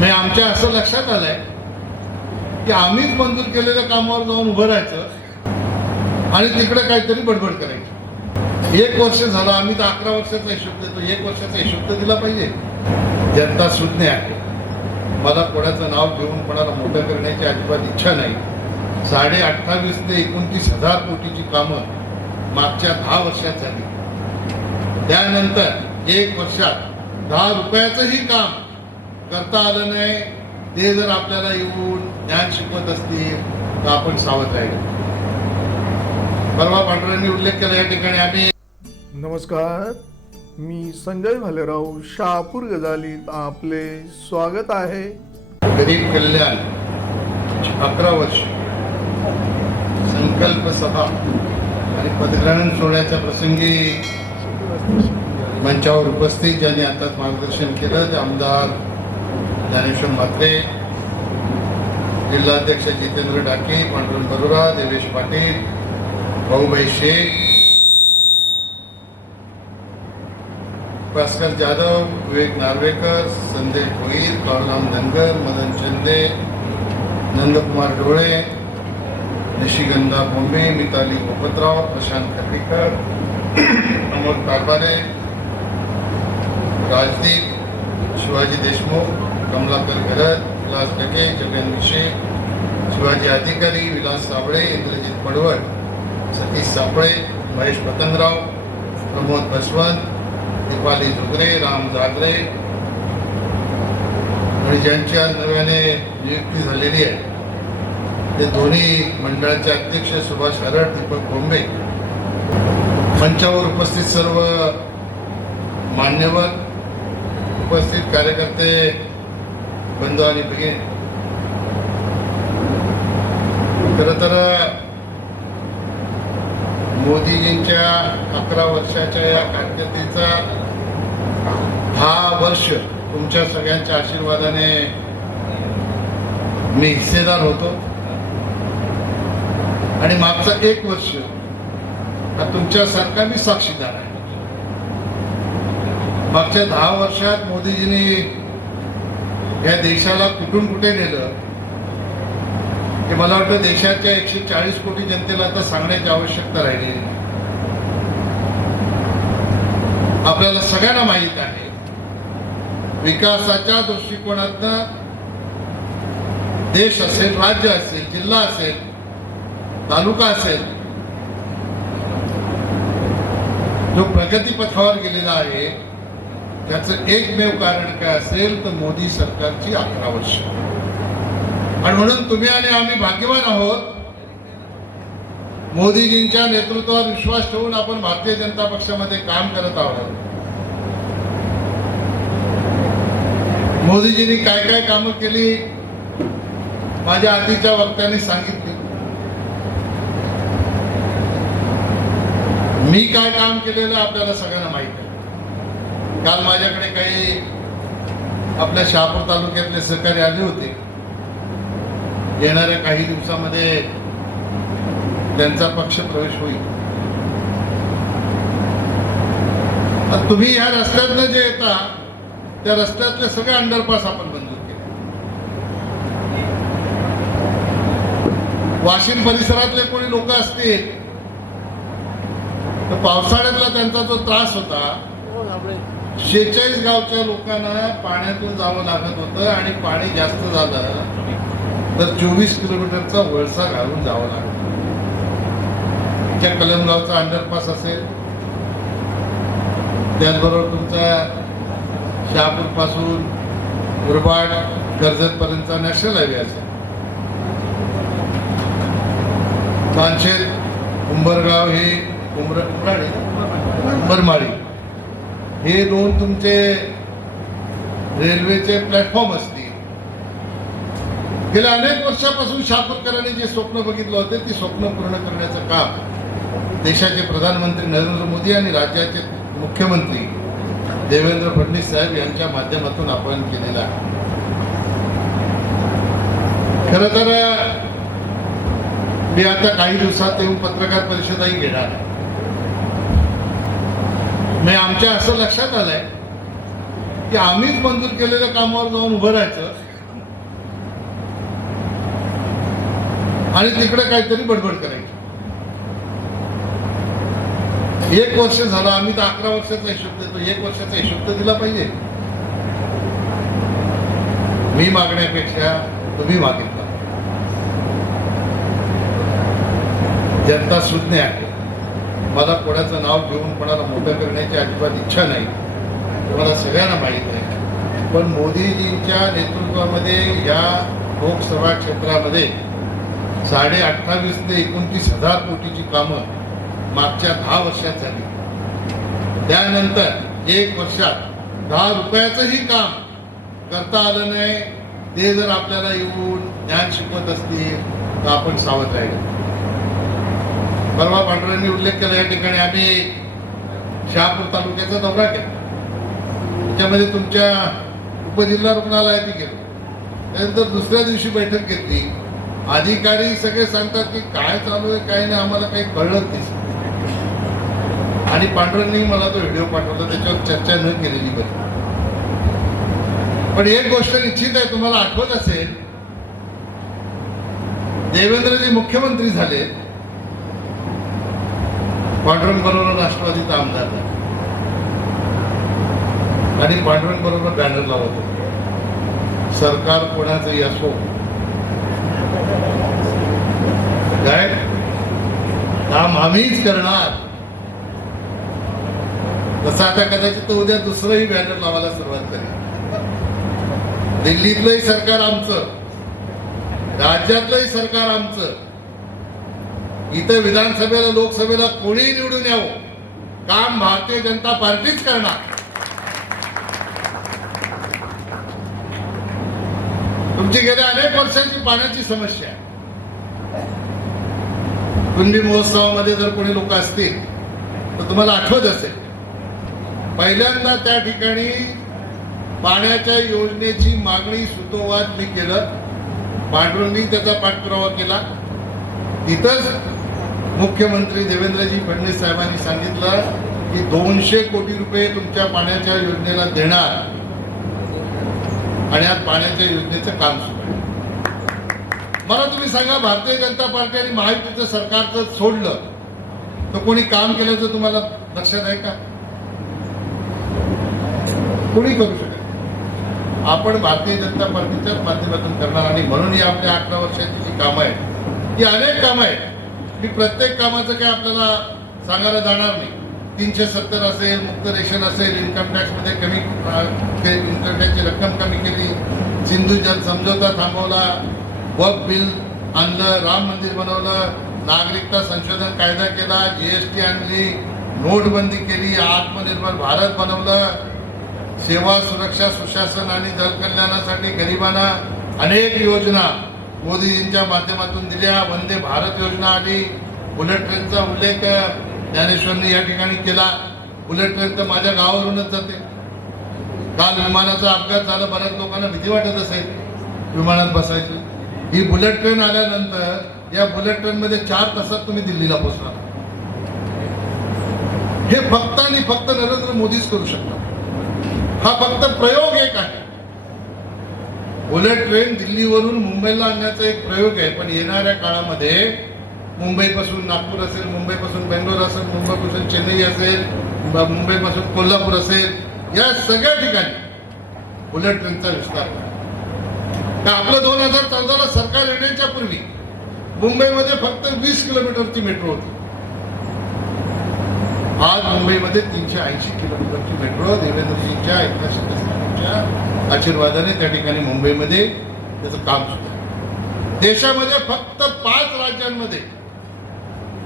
नाही आमच्या असं लक्षात आलंय की आम्हीच मंजूर केलेल्या कामावर जाऊन उभं राहायचं आणि तिकडे काहीतरी बडबड करायची. एक वर्ष झालं आम्ही तर अकरा वर्षाचा हिशोब देतो. एक वर्षाचा हिशोब तर दिला पाहिजे. जनता सुज्ञ आहे. मला कोणाचं नाव घेऊन कोणाला मोठं करण्याची अजिबात इच्छा नाही. साडे अठ्ठावीस ते एकोणतीस हजार कोटीची कामं मागच्या दहा वर्षात झाली. त्यानंतर एक वर्षात दहा रुपयाचंही काम करता आलं नाही ते जर आपल्याला येऊन ज्ञान शिकवत असतील तर आपण सावध राहील. परवा पांढऱ्यांनी उल्लेख केला या ठिकाणी आम्ही नमस्कार. मी संजय भालेराव शहापूर गजालीत आपले स्वागत आहे. गरीब कल्याण अकरा वर्ष. संकल्प सभा आणि पदग्रहण सोहळ्याच्या प्रसंगी मंचावर उपस्थित ज्यांनी आताच मार्गदर्शन केलं ते आमदार ज्ञानेश्वर म्हात्रे जिल्हाध्यक्ष जितेंद्र डाके पांडुरंग बरोरा देवेश पाटील भाऊभाई शेख भास्कर जाधव विवेक नार्वेकर संजय भोईर बाळूराम धनगर मदन चंदे नंदकुमार डोळे निशिगंधा बोंबे मिताली मोपतराव प्रशांत खटीकर प्रमोद कारभारे राजदीप शिवाजी देशमुख कमलाकर घरत विलास टके जगन विशे शिवाजी अधिकारी विलास साबळे इंद्रजित पडवळ सतीश सापळे महेश पतंगराव प्रमोद बसवंत दीपाली झुगरे राम जागरे. आणि ज्यांची आज नव्याने नियुक्ती झालेली आहे ते दोन्ही मंडळाचे अध्यक्ष सुभाष हरड दीपक बोंबे. मंचावर उपस्थित सर्व मान्यवर उपस्थित कार्यकर्ते बंधू आणि बहीण खरं तर मोदीजींच्या अकरा वर्षाच्या या कारकिर्दीचा हा वर्ष तुमच्या सगळ्यांच्या आशीर्वादाने मी हिस्सेदार होतो. आणि मागचा एक वर्ष हा तुमच्यासारखा मी साक्षीदार आहे. मागच्या दहा वर्षात मोदीजींनी या देशाला कुठून कुठे नेलं? हे मला वाटतं देशाच्या एकशे चाळीस कोटी जनतेला आता सांगण्याची आवश्यकता राहिली आपल्याला सगळ्यांना माहीत आहे विकासाच्या दृष्टिकोनातनं देश असेल राज्य असेल जिल्हा असेल तालुका असेल जो प्रगतीपथावर गेलेला आहे त्याचं एकमेव कारण काय असेल तर मोदी सरकारची अकरा वर्ष. आणि म्हणून तुम्ही आणि आम्ही भाग्यवान आहोत. मोदीजींच्या नेतृत्वावर विश्वास ठेवून आपण भारतीय जनता पक्षामध्ये काम करत आहोत. मोदीजींनी काय काय कामं केली? माझ्या आधीच्या वक्त्यांनी सांगितली. मी काय काम केलेलं आपल्याला सगळ्यांना काल माझ्याकडे काही आपल्या शहापूर तालुक्यातले सहकारी आले होते. येणाऱ्या काही दिवसामध्ये त्यांचा पक्ष प्रवेश होईल. तुम्ही या रस्त्यातनं जे येता त्या रस्त्यातले सगळे अंडरपास आपण मंजूर केले. वाशिम परिसरातले कोणी लोक असतील तर पावसाळ्यातला त्यांचा जो त्रास होता हो शेहेचाळीस गावच्या लोकांना पाण्यातून जावं लागत होतं आणि पाणी जास्त झालं तर चोवीस किलोमीटरचा वळसा घालून जावं लागत त्या कलमगावचा अंडरपास असेल. त्याचबरोबर तुमचा शहापूरपासून मुरबाड कर्जत पर्यंतचा नॅशनल हायवे असेल. कानशेत उंबरगाव हे उमर उमराळे उंबरमाळी. हे दोन तुमचे रेल्वेचे प्लॅटफॉर्म असतील गेल्या अनेक वर्षापासून शापूरकरांनी जे स्वप्न बघितलं होते ती स्वप्न पूर्ण करण्याचं काम देशाचे प्रधानमंत्री नरेंद्र मोदी आणि राज्याचे मुख्यमंत्री देवेंद्र फडणवीस साहेब यांच्या माध्यमातून आपण केलेलं आहे खरं तर मी आता काही दिवसात येऊन पत्रकार परिषदही घेणार आहे. म्हणजे आमच्या असं लक्षात आलंय की आम्हीच मंजूर केलेल्या कामावर जाऊन उभं राहायचं आणि तिकडे काहीतरी बडबड करायची. एक वर्ष झालं आम्ही तर अकरा वर्षाचा हिशोब देतो. एक वर्षाचा हिशोब तर दिला पाहिजे. मी मागण्यापेक्षा तुम्ही मागितला. जनता सुज्ञ आहे. मला कोणाचं नाव घेऊन कोणाला मोठं करण्याची अजिबात इच्छा नाही. तुम्हाला सगळ्यांना माहीत आहे. पण मोदीजींच्या नेतृत्वामध्ये या लोकसभा क्षेत्रामध्ये साडे अठ्ठावीस ते एकोणतीस हजार कोटीची कामं मागच्या दहा वर्षात झाली. त्यानंतर एक वर्षात दहा रुपयाचंही काम करता आलं नाही. ते जर आपल्याला येऊन ज्ञान शिकवत असतील तर आपण सावध राहिलो. परवा पांढऱ्यांनी उल्लेख केला या ठिकाणी. आम्ही शहापूर तालुक्याचा दौरा केला. त्याच्यामध्ये तुमच्या उपजिल्हा रुग्णालयात गेलो. त्यानंतर दुसऱ्या दिवशी बैठक घेतली. अधिकारी सगळे सांगतात की काय चालू आहे काय नाही आम्हाला काही कळलं नाही. आणि पांढऱ्यांनी मला तो व्हिडिओ पाठवला त्याच्यावर चर्चा न केलेली बरी. पण एक गोष्ट निश्चित आहे तुम्हाला आठवत असेल देवेंद्रजी मुख्यमंत्री झाले. पांडुरंग बरोबर राष्ट्रवादीचा आमदार झाला. आणि पांडुरंग बरोबर बॅनर लावत सरकार कोणाचंही असो. काय? काम आम्हीच करणार. तसं आता कदाचित तो उद्या दुसरंही बॅनर लावायला सुरुवात करेल. दिल्लीतलंही सरकार आमचं. राज्यातलंही सरकार आमचं. इथं विधानसभेला लोकसभेला कोणीही निवडून यावं. काम भारतीय जनता पार्टीच करणार. तुमची गेल्या अनेक वर्षांची पाण्याची समस्या आहे. कुंडी महोत्सवामध्ये जर कोणी लोक असतील तर तुम्हाला आठवत असेल पहिल्यांदा त्या ठिकाणी पाण्याच्या योजनेची मागणी सुतोवाद मी केलं. पांडुरंगी त्याचा पाठपुरावा केला. तिथंच मुख्यमंत्री देवेंद्रजी फडणवीस साहेबांनी सांगितलं की दोनशे कोटी रुपये तुमच्या पाण्याच्या योजनेला देणार. आणि आज पाण्याच्या योजनेचं काम सुरू मला तुम्ही सांगा भारतीय जनता पार्टी आणि महायुतीचं सरकारचं सोडलं तर कोणी काम केल्याचं तुम्हाला लक्षात आहे का? कोणी करू शकत आपण भारतीय जनता पार्टीच्याच माध्यमातून करणार आणि म्हणून ही आपल्या अकरा वर्षाची जी कामं आहेत ही अनेक कामं आहेत. मी प्रत्येक कामाचं काय आपल्याला सांगायला जाणार नाही. तीनशे सत्तर असेल मुक्त रेशन असेल इन्कम टॅक्समध्ये कमी इन्कम टॅक्सची रक्कम कमी केली. सिंधू जल समझोता थांबवला. वक बिल आणलं राम मंदिर बनवलं. नागरिकता संशोधन कायदा केला जी एस टी आणली नोटबंदी केली आत्मनिर्भर भारत बनवलं. सेवा सुरक्षा सुशासन आणि जलकल्याणासाठी गरिबांना अनेक योजना मोदीजींच्या माध्यमातून दिल्या. वंदे भारत योजना आली बुलेट ट्रेनचा उल्लेख ज्ञानेश्वरने या ठिकाणी केला. बुलेट ट्रेन तर माझ्या गावावरूनच जाते. काल विमानाचा अपघात झाला. बऱ्याच लोकांना भीती वाटत असेल विमानात बसायची. ही बुलेट ट्रेन आल्यानंतर या बुलेट ट्रेनमध्ये चार तासात तुम्ही दिल्लीला पोहोचणार. हे फक्त आणि फक्त नरेंद्र मोदीच करू शकतात. हा फक्त प्रयोग एक आहे. बुलेट ट्रेन दिल्लीवरून मुंबईला आणण्याचा एक प्रयोग आहे पण येणाऱ्या काळामध्ये मुंबईपासून नागपूर असेल मुंबईपासून बेंगलोर असेल मुंबईपासून चेन्नई असेल मुंबईपासून कोल्हापूर असेल या सगळ्या ठिकाणी बुलेट ट्रेनचा विस्तार तर आपलं दोन हजार चौदाला सरकार येण्याच्या पूर्वी मुंबईमध्ये फक्त वीस किलोमीटरची मेट्रो होती. आज मुंबईमध्ये तीनशे ऐंशी किलोमीटरची मेट्रो देवेंद्रजींच्या एकनाथ शिंदे आशीर्वादाने त्या ठिकाणी मुंबईमध्ये त्याचं काम सुरू देशामध्ये फक्त पाच राज्यांमध्ये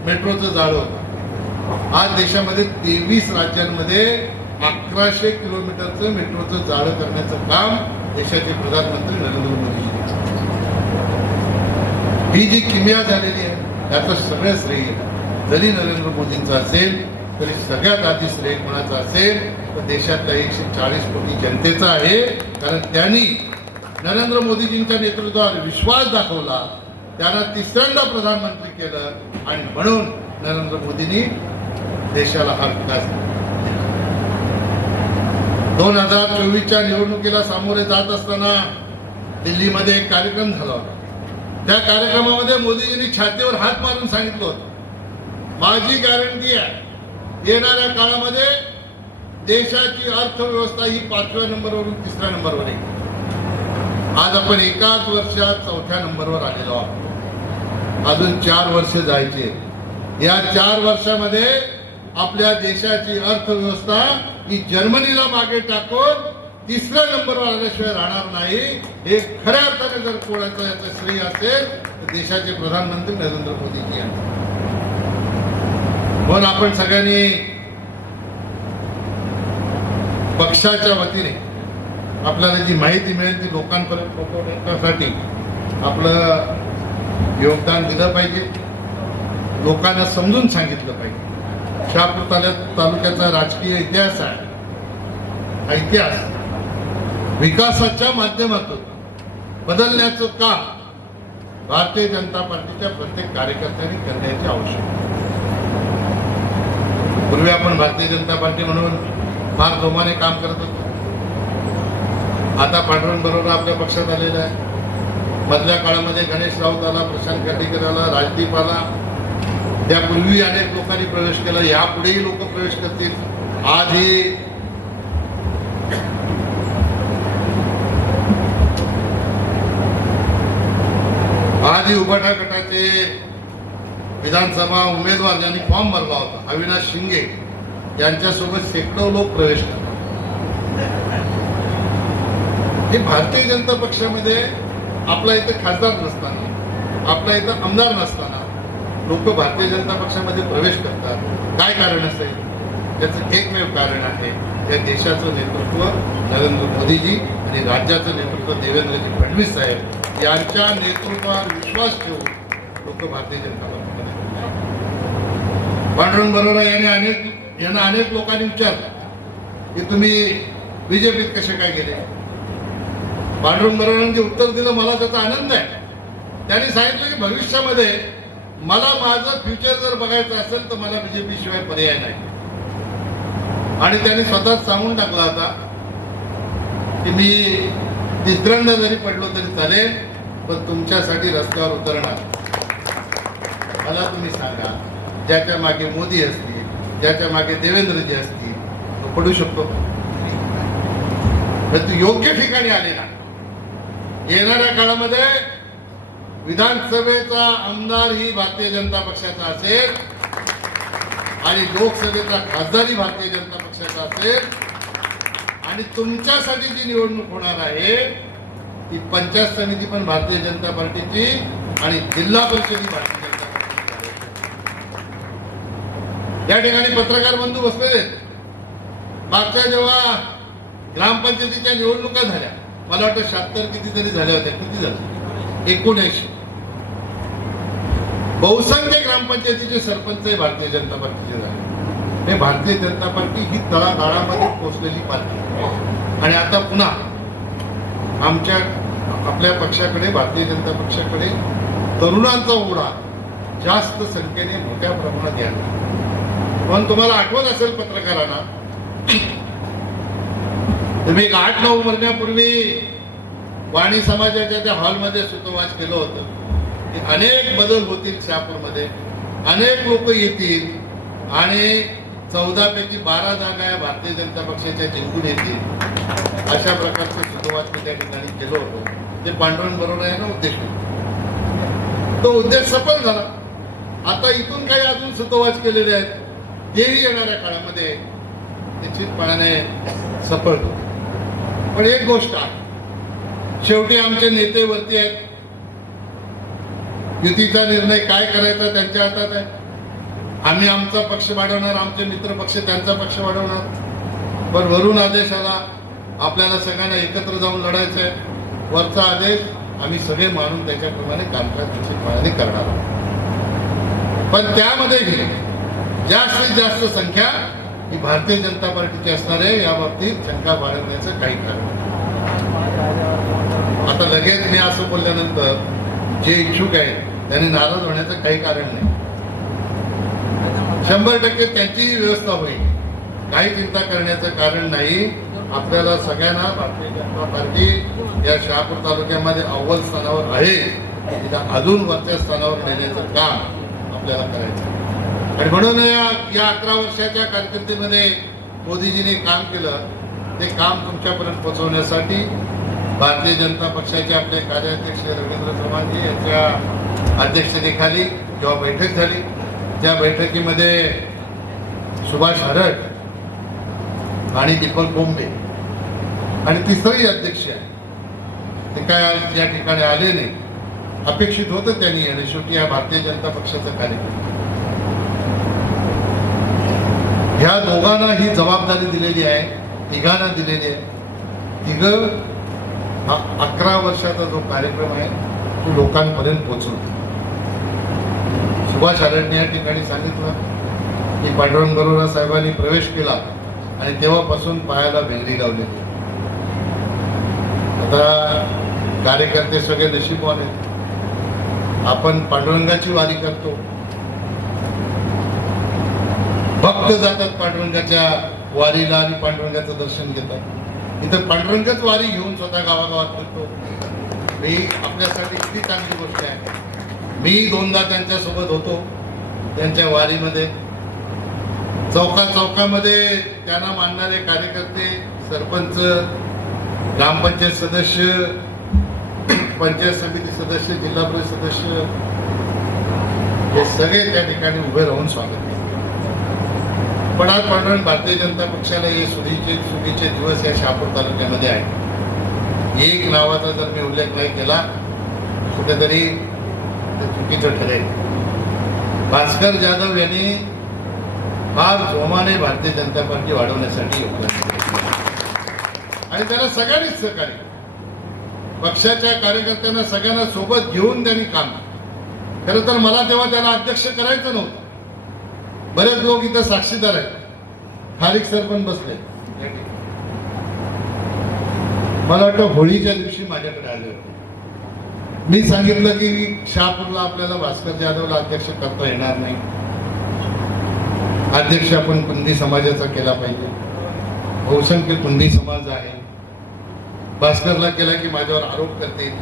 मेट्रोचं जाळं होतं. आज देशामध्ये तेवीस राज्यांमध्ये अकराशे किलोमीटरचं मेट्रोचं जाळं करण्याचं काम देशाचे प्रधानमंत्री नरेंद्र मोदी ही जी किमया झालेली आहे त्याचं सगळं श्रेय जरी नरेंद्र मोदींचं असेल तरी सगळ्यात आधी श्रेय कोणाचं असेल? तर देशातल्या एकशे चाळीस कोटी जनतेचा आहे. कारण त्यांनी नरेंद्र मोदीजींच्या नेतृत्वावर विश्वास दाखवला. त्यांना तिसऱ्यांदा प्रधानमंत्री केलं. आणि म्हणून नरेंद्र मोदींनी देशाला हा विकास दोन हजार चोवीसच्या निवडणुकीला सामोरे जात असताना दिल्लीमध्ये एक कार्यक्रम झाला होता. त्या कार्यक्रमामध्ये मोदीजींनी छातीवर हात मारून सांगितलं होतं. माझी गॅरंटी आहे येणाऱ्या काळामध्ये देशाची अर्थव्यवस्था ही पाचव्या नंबरवरून तिसऱ्या नंबरवर येईल आज आपण एकाच वर्षात चौथ्या नंबरवर आलेलो आहोत. अजून चार वर्ष जायचे या चार वर्षामध्ये आपल्या देशाची अर्थव्यवस्था ही जर्मनीला मागे टाकून तिसऱ्या नंबरवर आल्याशिवाय राहणार नाही. हे खऱ्या अर्थाने जर कोणाचं याचं श्रेय असेल तर देशाचे प्रधानमंत्री नरेंद्र मोदीजी यांचं म्हणून आपण सगळ्यांनी पक्षाच्या वतीने आपल्याला जी माहिती मिळेल ती लोकांपर्यंत पोहोचवण्यासाठी आपलं योगदान दिलं पाहिजे. लोकांना समजून सांगितलं पाहिजे. शहापूर तालुक्यात तालुक्याचा राजकीय इतिहास आहे. हा इतिहास विकासाच्या माध्यमातून बदलण्याचं काम भारतीय जनता पार्टीच्या प्रत्येक कार्यकर्त्यांनी करण्याची आवश्यकता आहे. पूर्वी आपण भारतीय जनता पार्टी म्हणून फार जोमाने काम करत होतो. आता पांडुरंग बरोबर आपल्या पक्षात आलेला आहे. मधल्या काळामध्ये गणेश राऊत आला प्रशांत खांडेकर आला राजदीप आला. त्यापूर्वी अनेक लोकांनी प्रवेश केला. यापुढेही लोक प्रवेश करतील. आज ही आज ही उभाटा गटाचे विधानसभा उमेदवार ज्यांनी फॉर्म भरला होता अविनाश शिंगे. यांच्यासोबत शेकडो लोक प्रवेश करतात. हे भारतीय जनता पक्षामध्ये आपला इथं खासदार नसताना आपला इथं आमदार नसताना लोक भारतीय जनता पक्षामध्ये प्रवेश करतात. काय कारण असेल? त्याचं एकमेव कारण आहे या देशाचं नेतृत्व नरेंद्र मोदीजी आणि राज्याचं नेतृत्व देवेंद्रजी फडणवीस साहेब यांच्या नेतृत्वावर विश्वास ठेवून लोक भारतीय जनता पक्षामध्ये पांडुरंग बरोबर यांनी अनेक यांना अनेक लोकांनी विचारलं की तुम्ही बीजेपीत कसे काय गेले? पांडुरंग बरोबरांनी जे उत्तर दिलं मला त्याचा आनंद आहे. त्यांनी सांगितलं की भविष्यामध्ये मला माझं फ्युचर जर बघायचं असेल तर मला बीजेपी शिवाय पर्याय नाही. आणि त्यांनी स्वतःच सांगून टाकला होता की मी तिसऱ्यांदा जरी पडलो तरी चालेल पण तुमच्यासाठी रस्त्यावर उतरणार. मला तुम्ही सांगा ज्याच्या मागे मोदी असतील ज्याच्या मागे देवेंद्रजी असतील तो पडू शकतो. तू योग्य ठिकाणी आले ना येणाऱ्या काळामध्ये विधानसभेचा आमदार ही भारतीय जनता पक्षाचा असेल आणि लोकसभेचा खासदारही भारतीय जनता पक्षाचा असेल आणि तुमच्यासाठी जी निवडणूक होणार आहे ती पंचायत समिती पण भारतीय जनता पार्टीची आणि जिल्हा परिषद भारतीय जनता पार्टीची आहे. या ठिकाणी पत्रकार बंधू बसलेले आहेत. मागच्या जेव्हा ग्रामपंचायतीच्या निवडणुका झाल्या मला वाटतं शहात्तर कितीतरी झाल्या होत्या किती झाल्या? एकोणऐंशी. बहुसंख्य ग्रामपंचायतीचे सरपंच हे भारतीय जनता पार्टीचे झाले. हे भारतीय जनता पार्टी ही तळागाळामध्ये पोचलेली पार्टी आणि आता पुन्हा आमच्या आपल्या पक्षाकडे भारतीय जनता पक्षाकडे तरुणांचा ओढा जास्त संख्येने मोठ्या प्रमाणात यायला पण तुम्हाला आठवत असेल पत्रकारांना तुम्ही एक आठ नऊ महिन्यापूर्वी वाणी समाजाच्या त्या हॉलमध्ये सुतोवाच केलं होतं. की अनेक बदल होतील शहापूरमध्ये अनेक लोक येतील आणि चौदा पैकी बारा जागा या भारतीय जनता पक्षाच्या जिंकून येतील. अशा प्रकारचं सुतोवाच मी त्या ठिकाणी केलं होतं. ते पांडुरंग बरोबर आहे ना उद्देश तो उद्देश सफल झाला. आता इथून काही अजून सुतोवाच केलेले आहेत. तेही येणाऱ्या काळामध्ये निश्चितपणाने सफळ होतील. पण एक गोष्ट आहे. शेवटी आमचे नेते वरती आहेत. युतीचा निर्णय काय करायचा त्यांच्या हातात आहे. आम्ही आमचा पक्ष वाढवणार आमचे मित्र पक्ष त्यांचा पक्ष वाढवणार. पण वरून आदेश आला आपल्याला सगळ्यांना एकत्र जाऊन लढायचं आहे. वरचा आदेश आम्ही सगळे मानून त्याच्याप्रमाणे कामकाज निश्चितपणाने करणार आहोत. पण त्यामध्येही जास्तीत जास्त संख्या ही भारतीय जनता पार्टीची असणार आहे. या बाबतीत शंका बाळगण्याचं काही कारण नाही. आता लगेच मी असं बोलल्यानंतर जे इच्छुक आहेत त्यांनी नाराज होण्याचं काही कारण नाही. शंभर टक्के त्यांचीही व्यवस्था होईल. काही चिंता करण्याचं कारण नाही. आपल्याला सगळ्यांना भारतीय जनता पार्टी या शहापूर तालुक्यामध्ये अव्वल स्थानावर आहे. तिला अजून वरच्या स्थानावर नेण्याचं काम आपल्याला करायचं आहे. आणि म्हणून या या अकरा वर्षाच्या कारकिर्दीमध्ये मोदीजींनी काम केलं. ते काम तुमच्यापर्यंत पोहोचवण्यासाठी भारतीय जनता पक्षाचे आपले कार्याध्यक्ष रवींद्र चव्हाणजी यांच्या अध्यक्षतेखाली जेव्हा बैठक झाली त्या बैठकीमध्ये सुभाष हरट आणि दीपक बोंबे आणि तिसरंही अध्यक्ष आहे ते काय आज या ठिकाणी आले नाही. अपेक्षित होतं त्यांनी आणि शेवटी या भारतीय जनता पक्षाचं कार्यक्रम. ह्या दोघांना ही जबाबदारी दिलेली आहे तिघांना दिलेली आहे. तिघ हा अकरा वर्षाचा जो कार्यक्रम आहे तो लोकांपर्यंत पोहोचवतो सुभाष आरडने या ठिकाणी सांगितलं की पांडुरंग गरोरा साहेबांनी प्रवेश केला आणि तेव्हापासून पायाला भेंगडी लावलेली आता कार्यकर्ते सगळे नशीबवान आहेत. आपण पांडुरंगाची वारी करतो. भक्त जातात पांडुरंगाच्या वारीला आणि पांडुरंगाचं दर्शन घेतात. इथं पांडुरंगच वारी घेऊन स्वतः गावागावात फिरतो. मी आपल्यासाठी किती चांगली गोष्ट आहे. मी दोनदा त्यांच्यासोबत होतो त्यांच्या वारीमध्ये. चौका चौकामध्ये त्यांना मानणारे कार्यकर्ते सरपंच ग्रामपंचायत सदस्य पंचायत समिती सदस्य जिल्हा परिषद सदस्य हे सगळे त्या ठिकाणी उभे राहून स्वागत पण आज पांडुरंग भारतीय जनता पक्षाला हे सुधीचे सुधीचे दिवस या शहापूर तालुक्यामध्ये आहे एक नावाचा जर मी उल्लेख नाही केला कुठेतरी ते चुकीचं ठरेल. भास्कर जाधव यांनी फार जोमाने भारतीय जनता पार्टी वाढवण्यासाठी योगदान दिले. आणि त्याला सगळ्यांनीच सहकार्य पक्षाच्या कार्यकर्त्यांना सगळ्यांना सोबत घेऊन त्यांनी काम केलं. खरं तर मला तेव्हा त्याला अध्यक्ष करायचं नव्हतं. बरेच लोक इथं साक्षीदार आहेत. खारीक सर पण बसले. या ठिकाणी. मला वाटतं होळीच्या दिवशी माझ्याकडे आले होते. मी सांगितलं की शहापूरला आपल्याला भास्कर जाधवला अध्यक्ष करता येणार नाही. अध्यक्ष आपण कुंदी समाजाचा केला पाहिजे. बहुसंख्य कुंदी समाज आहे. भास्करला केला की माझ्यावर आरोप करतील.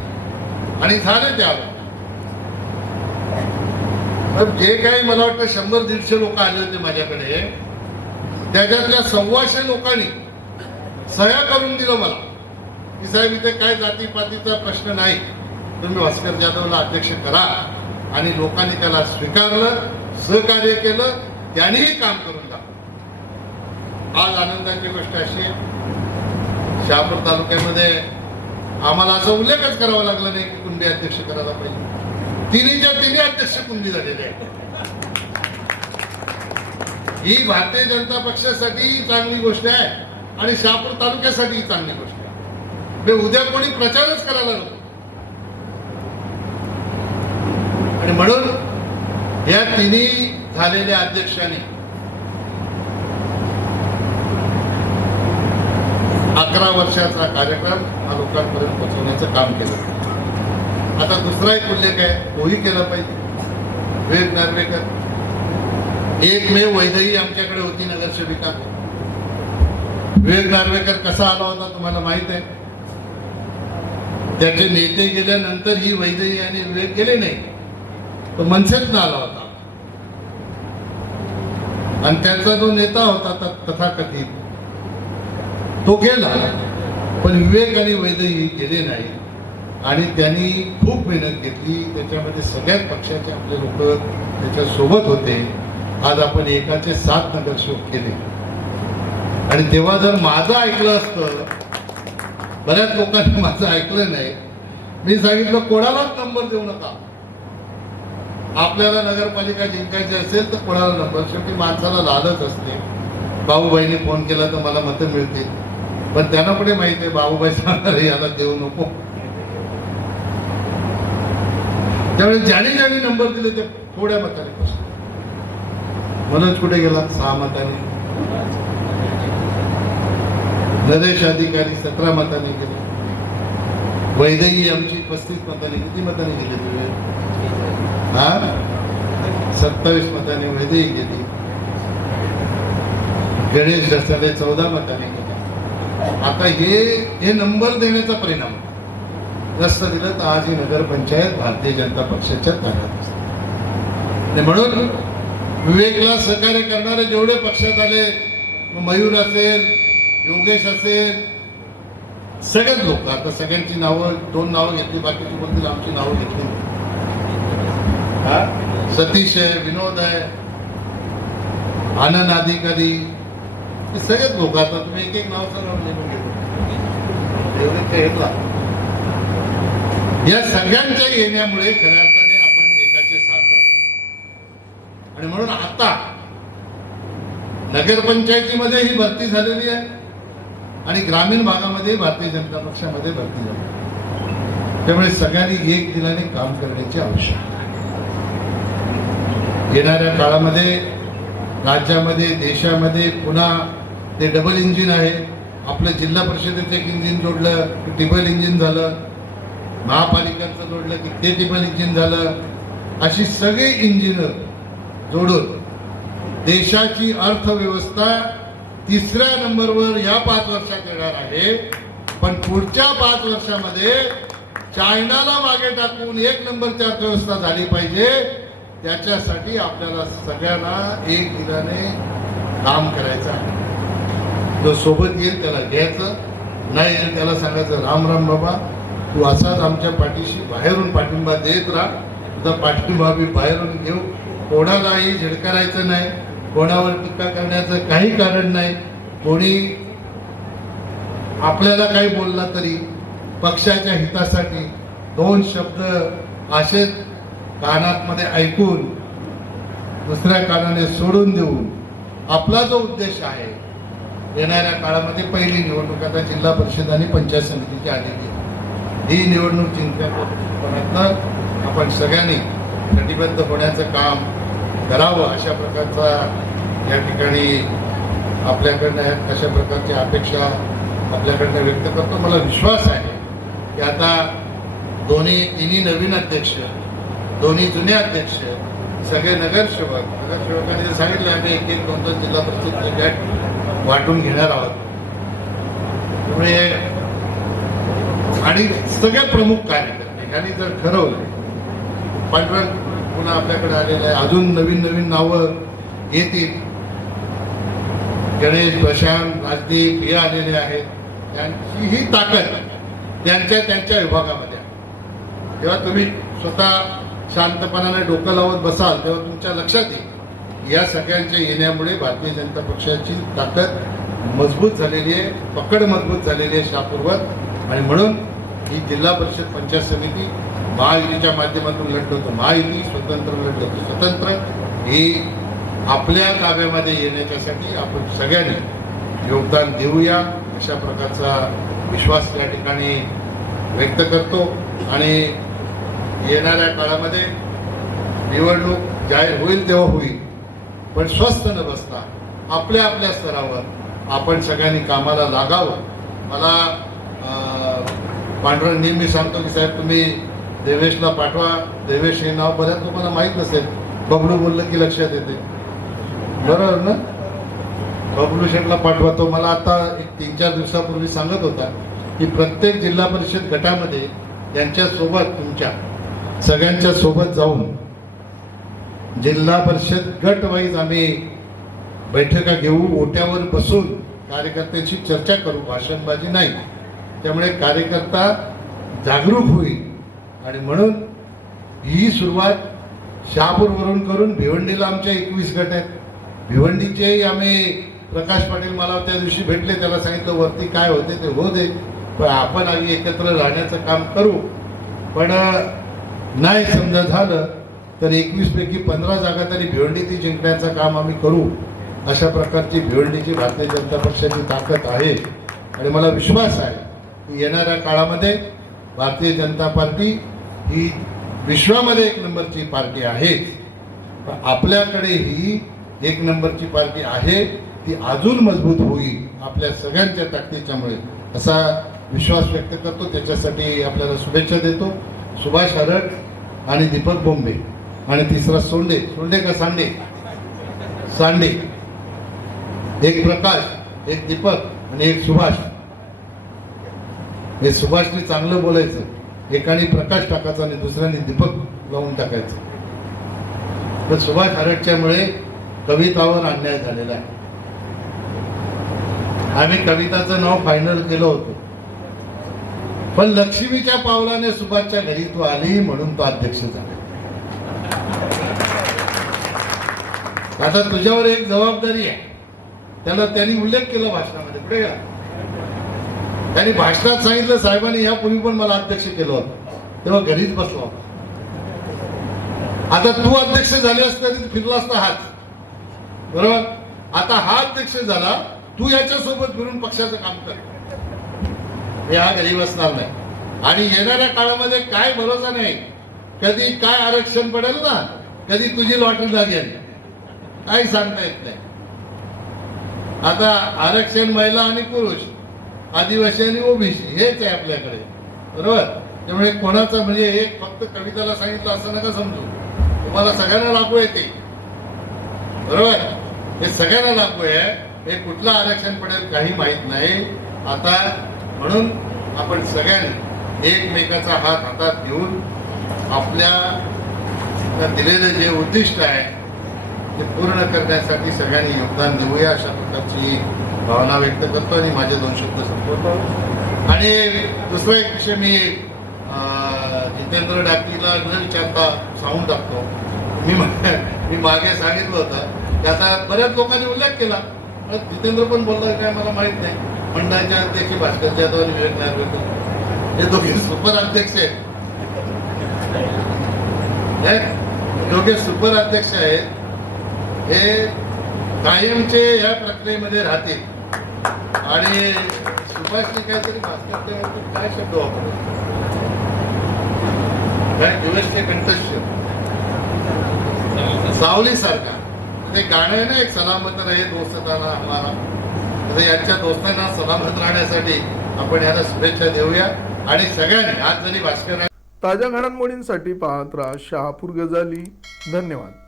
आणि झाले त्यावर. तर जे काही मला वाटतं शंभर दीडशे लोक आले होते माझ्याकडे त्याच्यातल्या सव्वाशे लोकांनी सह्या करून दिलं मला. की साहेब इथे काय जातीपातीचा प्रश्न नाही. तुम्ही भास्कर जाधवला अध्यक्ष करा. आणि लोकांनी त्याला स्वीकारलं सहकार्य केलं त्यांनीही काम करून दाखवलं. आज आनंदाची गोष्ट अशी शहापूर तालुक्यामध्ये आम्हाला असा उल्लेखच करावा लागला नाही की कुंडे अध्यक्ष करायला पाहिजे. तिन्हीच्या तिन्ही अध्यक्ष कुंडी झालेले आहेत. ही भारतीय जनता पक्षासाठी चांगली गोष्ट आहे आणि शहापूर तालुक्यासाठी चांगली गोष्ट आहे. म्हणजे उद्या कोणी प्रचारच करायला नको. आणि म्हणून या तिन्ही झालेल्या अध्यक्षांनी अकरा वर्षाचा कार्यक्रम हा लोकांपर्यंत पोहोचवण्याचं काम केलं. आता दुसरा एक उल्लेख आहे तोही केला पाहिजे. विवेक नार्वेकर एकमेव वैदही आमच्याकडे होती नगरसेविका. विवेक नार्वेकर कसा आला होता तुम्हाला माहीत आहे? त्याचे नेते गेल्यानंतर ही वैदही आणि विवेक गेले नाही. तो मनसेतनं आला होता. आणि त्यांचा जो नेता होता तथाकथित तो गेला. पण विवेक आणि वैदही गेले नाही आणि त्यांनी खूप मेहनत घेतली. त्याच्यामध्ये सगळ्याच पक्षाचे आपले लोक त्याच्या सोबत होते. आज आपण एकाचे सात नगरसेवक केले. आणि तेव्हा जर माझं ऐकलं असतं बऱ्याच लोकांनी माझं ऐकलं नाही. मी सांगितलं कोणालाच नंबर देऊ नका. आपल्याला नगरपालिका जिंकायची असेल तर कोणाला नंबर शेवटी माणसाला लालच असते. भाऊबाईने फोन केला तर मला मतं मिळतील. पण त्यांना पुढे माहिती आहे? बाबूबाई सांगणार याला देऊ नको. त्यावेळी ज्याने ज्याने नंबर दिले ते थोड्या मताने. मनोज कुठे गेला? सहा मताने. नरेश अधिकारी सतरा मताने गेले. वैद्यकीय आमची पस्तीस मताने किती मताने गेले तुम्ही हा? सत्तावीस मताने वैद्यकी गेली. गणेश ढसाले चौदा मताने गेले. आता हे हे नंबर देण्याचा परिणाम. रस्त दिलं तर आज ही नगरपंचायत भारतीय जनता पक्षाच्या ताब्यात असते. आणि म्हणून विवेकला सहकार्य करणारे जेवढे पक्षात आले मयूर असेल योगेश असेल सगळेच लोक आता सगळ्यांची नावं दोन नावं घेतली बाकीची कोणती आमची नावं घेतली हा? सतीश आहे विनोद आहे आनंद अधिकारी हे सगळेच लोक आता तुम्ही एक एक नाव सांगा घेतो एवढे ते या सगळ्यांच्या येण्यामुळे खऱ्या अर्थाने आपण एकाचे साथ आणि म्हणून आता नगरपंचायतीमध्ये ही भरती झालेली आहे आणि ग्रामीण भागामध्ये भारतीय जनता पक्षामध्ये भरती झाली. त्यामुळे सगळ्यांनी एक दिलाने काम करण्याची आवश्यकता आहे. येणाऱ्या काळामध्ये राज्यामध्ये देशामध्ये पुन्हा ते डबल इंजिन आहे. आपलं जिल्हा परिषदेचं एक इंजिन जोडलं टिबल इंजिन झालं. महापालिकांचं जोडलं की ते टिबल इंजिन झालं. अशी सगळी इंजिन जोडून देशाची अर्थव्यवस्था तिसऱ्या नंबरवर या पाच वर्षात येणार आहे. पण पुढच्या पाच वर्षामध्ये चायनाला मागे टाकून एक नंबरची अर्थव्यवस्था झाली पाहिजे. त्याच्यासाठी आपल्याला सगळ्यांना एक दिलाने काम करायचं आहे. जो सोबत येईल त्याला घ्यायचं. नाही येईल त्याला सांगायचं राम राम बाबा तू असाच आमच्या पाठीशी बाहेरून पाठिंबा देत राहा. तुझा पाठिंबा आम्ही बाहेरून घेऊ. कोणालाही झिडकारायचं नाही. कोणावर टीका करण्याचं काही कारण नाही. कोणी आपल्याला काही बोलला तरी पक्षाच्या हितासाठी दोन शब्द असेच कानातमध्ये ऐकून दुसऱ्या कानाने सोडून देऊन आपला जो उद्देश आहे येणाऱ्या काळामध्ये पहिली निवडणूक आता जिल्हा परिषद आणि पंचायत समितीची आलेली आहे ही निवडणूक जिंकण्याचा आपण सगळ्यांनी कटिबद्ध होण्याचं काम करावं अशा प्रकारचा या ठिकाणी आपल्याकडनं अशा प्रकारची अपेक्षा आपल्याकडनं व्यक्त करतो. मला विश्वास आहे की आता दोन्ही तिन्ही नवीन अध्यक्ष दोन्ही जुने अध्यक्ष सगळे नगरसेवक नगरसेवकांनी जे सांगितलं आम्ही एक एक दोन दोन जिल्हा परिषद वाटून घेणार आहोत. त्यामुळे आणि सगळे प्रमुख कार्यकर्ते. यांनी जर ठरवलं पांडुरंग पुन्हा आपल्याकडे आलेलं आहे. अजून नवीन नवीन नावं येतील. गणेश प्रशांत राजदीप हे आलेले आहेत. त्यांची ही ताकद त्यांच्या त्यांच्या विभागामध्ये आहे. तेव्हा तुम्ही स्वतः शांतपणाने डोकं लावत बसाल तेव्हा तुमच्या लक्षात येईल. या सगळ्यांच्या येण्यामुळे भारतीय जनता पक्षाची ताकद मजबूत झालेली आहे पकड मजबूत झालेली आहे शापूर्वत आणि म्हणून ही जिल्हा परिषद पंचायत समिती महायुतीच्या माध्यमातून लढलो होतो. महायुती स्वतंत्र लढलो होतो. स्वतंत्र ही आपल्या ताब्यामध्ये येण्याच्यासाठी आपण सगळ्यांनी योगदान देऊया. अशा प्रकारचा विश्वास या ठिकाणी व्यक्त करतो. आणि येणाऱ्या काळामध्ये निवडणूक जाहीर होईल तेव्हा होईल. पण स्वस्थ न बसता आपल्या आपल्या स्तरावर आपण सगळ्यांनी कामाला लागावं. मला पांडुरंग नेहमी सांगतो की साहेब तुम्ही देवेशला पाठवा. देवेश हे नाव बऱ्याच लोकांना माहीत नसेल. बबडू बोललं की लक्षात येते. बरोबर ना? बबलू शेठला पाठवा. तो मला आता एक तीन चार दिवसापूर्वी सांगत होता की प्रत्येक जिल्हा परिषद गटामध्ये त्यांच्यासोबत तुमच्या सगळ्यांच्या सोबत जाऊन जिल्हा परिषद गटवाईज आम्ही बैठका घेऊ ओट्यावर बसून कार्यकर्त्यांशी चर्चा करू. भाषणबाजी नाही. त्यामुळे कार्यकर्ता जागरूक होईल. आणि म्हणून ही सुरुवात शहापूरवरून करून भिवंडीला आमच्या एकवीस गट आहेत. भिवंडीचेही आम्ही प्रकाश पाटील मला त्या दिवशी भेटले त्याला सांगितलं वरती काय होते ते हो दे पण आपण आम्ही एकत्र राहण्याचं काम करू. पण नाही समजा झालं तर एकवीसपैकी पंधरा जागा तरी भिवंडीती जिंकण्याचं काम आम्ही करू. अशा प्रकारची भिवंडीची भारतीय जनता पक्षाची ताकद आहे. आणि मला विश्वास आहे येणाऱ्या काळामध्ये भारतीय जनता पार्टी ही विश्वामध्ये एक नंबरची पार्टी आहे. पण आपल्याकडे ही एक नंबरची पार्टी आहे. ती अजून मजबूत होईल आपल्या सगळ्यांच्या ताकदीच्यामुळे असा विश्वास व्यक्त करतो. त्याच्यासाठी आपल्याला शुभेच्छा देतो. सुभाष हरट आणि दीपक बोंबे आणि तिसरा सोंडे. सोंडे का सांडे? सांडे. एक प्रकाश एक दीपक आणि एक सुभाष. हे सुभाषने चांगलं बोलायचं. एकाने प्रकाश टाकायचा आणि दुसऱ्याने दीपक लावून टाकायचं. तर सुभाष हरटच्यामुळे कवितावर अन्याय झालेला आहे. आम्ही कविताचं नाव फायनल केलं होतं. पण लक्ष्मीच्या पावलाने सुभाषच्या घरी तो आली म्हणून तो अध्यक्ष झाला. आता तुझ्यावर एक जबाबदारी आहे. त्याला त्यांनी उल्लेख केला भाषणामध्ये. पुढे गेला? त्यांनी भाषणात सांगितलं साहेबांनी यापूर्वी पण मला अध्यक्ष केलं होतं. तेव्हा घरीच बसला होता. आता तू अध्यक्ष झाले असता फिरला असता हाच. बरोबर? आता हा अध्यक्ष झाला तू याच्यासोबत फिरून पक्षाचं काम कर. हे हा घरी बसणार नाही. आणि येणाऱ्या काळामध्ये काय भरोसा नाही. कधी काय आरक्षण पडेल ना कधी तुझी लॉटरी लागेल काही सांगता येत नाही. आता आरक्षण महिला आणि पुरुष आदिवासी आणि ओबीसी हेच आहे आपल्याकडे. बरोबर? त्यामुळे कोणाचं म्हणजे एक फक्त कविताला सांगितलं असं नका समजू. तुम्हाला सगळ्यांना लागू आहे ते. बरोबर? हे सगळ्यांना लागू आहे. हे कुठलं आरक्षण पडेल काही माहीत नाही. आता म्हणून आपण सगळ्यांनी एकमेकाचा हात हातात घेऊन आपल्या दिलेलं जे उद्दिष्ट आहे ते पूर्ण करण्यासाठी सगळ्यांनी योगदान देऊया अशा प्रकारची भावना व्यक्त करतो आणि माझे दोन शब्द संपवतो. आणि दुसरा एक विषय मी अं, जितेंद्र डाकीला न विचारता सांगून टाकतो. मी मी मागे सांगितलं होतं. की आता बऱ्याच लोकांनी उल्लेख केला. पण जितेंद्र पण बोलला काय मला माहीत नाही. मंडळाचे अध्यक्ष भास्कर जाधव आणि विवेक नार्वेकर हे दोघे सुपर अध्यक्ष आहेत. दोघे सुपर अध्यक्ष आहेत. हे कायमचे या प्रक्रियेमध्ये राहतील. आणि सुभाषने काहीतरी भास्करच्या काय शब्द वापरला? काय सावली सारखा ते गाणं आहे ना एक सलामत रहे दोस्ताना हमारा. तर यांच्या दोस्तांना सलामत राहण्यासाठी आपण याला शुभेच्छा देऊया. आणि सगळ्यांनी आज जरी भास्कर ताज्या घडामोडींसाठी पाहत राहा शहापूर गजाली. धन्यवाद.